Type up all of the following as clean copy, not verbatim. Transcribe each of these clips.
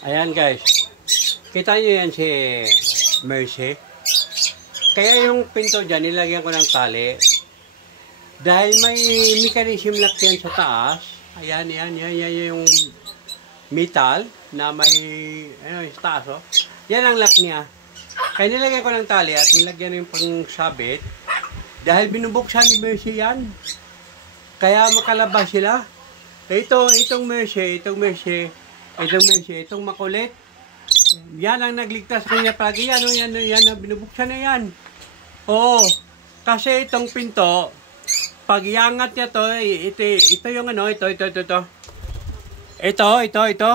Ayan guys. Kita nyo yan si Mercy. Kaya yung pinto dyan, nilagyan ko ng tali. Dahil may mechanism lock yan sa taas. Ayan, yan yung metal na may, sa taas, oh. Yan ang lock niya. Kaya nilagyan ko ng tali at nilagyan yung pang sabit. Dahil binubuksan ni Mercy yan. Kaya makalabas sila. Itong Mercy, itong makulit. Yan ang nagligtas kanya palagi. Yan, binubuksan na yan. Oo. Kasi itong pinto, pag iangat niya to, ito yung ito. Ito.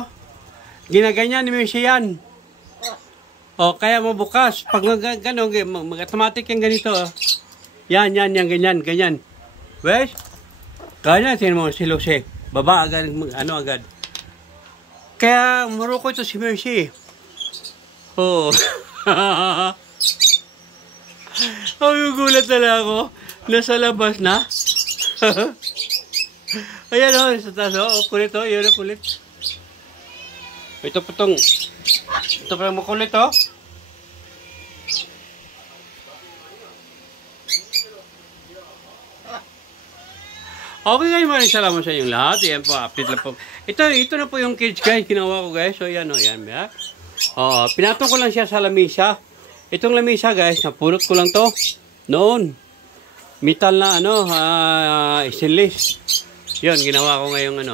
Ginaganyan ni Mercy yan. O, kaya mabukas. Pag gano'n, mag-automatic yung ganito. Yan, ganyan. Wes? Ganyan, tinan mo si Lucy. Baba agad, agad. Kaya, maruko ito si Mercy. Oo. Ang gugulat na lang ako. Nasa labas na. Ayan o, sa taas o. Kulit o, yun o, kulit. Ito pa makulit o. Okay guys, maraming salamat sa inyong lahat. Yan po, update lang po. Ito na po yung cage guys, ginawa ko guys. So yan o, yan. Pinatong ko lang siya sa lamisa. Itong lamisa guys, napulot ko lang to. Noon. Metal na stainless. Yun, ginawa ko ngayong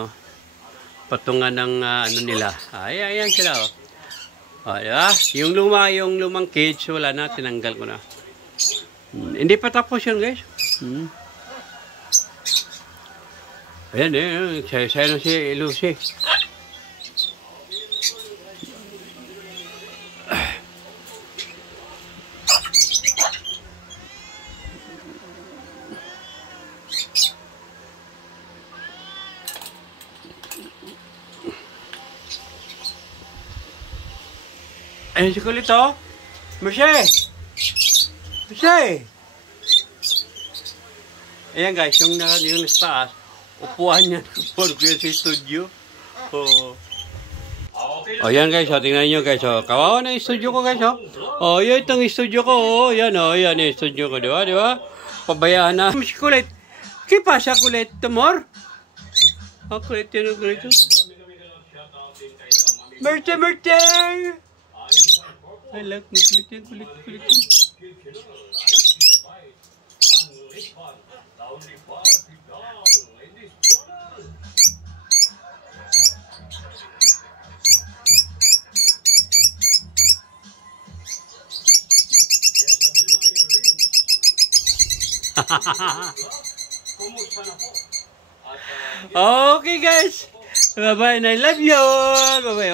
patungan ng nila. Ayan sila o. Diba? Yung lumang cage, wala na, tinanggal ko na. Hindi pa tapos yun guys. Ayan, sayo si Lucy. Ayan si kulit o. Mercy! Ayan guys, yung nasa taas. Upuan niya. Upuan ko yan sa studio. Ayan guys, tingnan nyo guys. Kawawa na yung studio ko guys. Yan itong studio ko. Yan yung studio ko. Diba? Pabayaan na. Si kulit. Kipa siya kulit. Tumor? Kulit yun. Mercy! I like kulit. Okay guys, bye bye and I love you. Bye bye.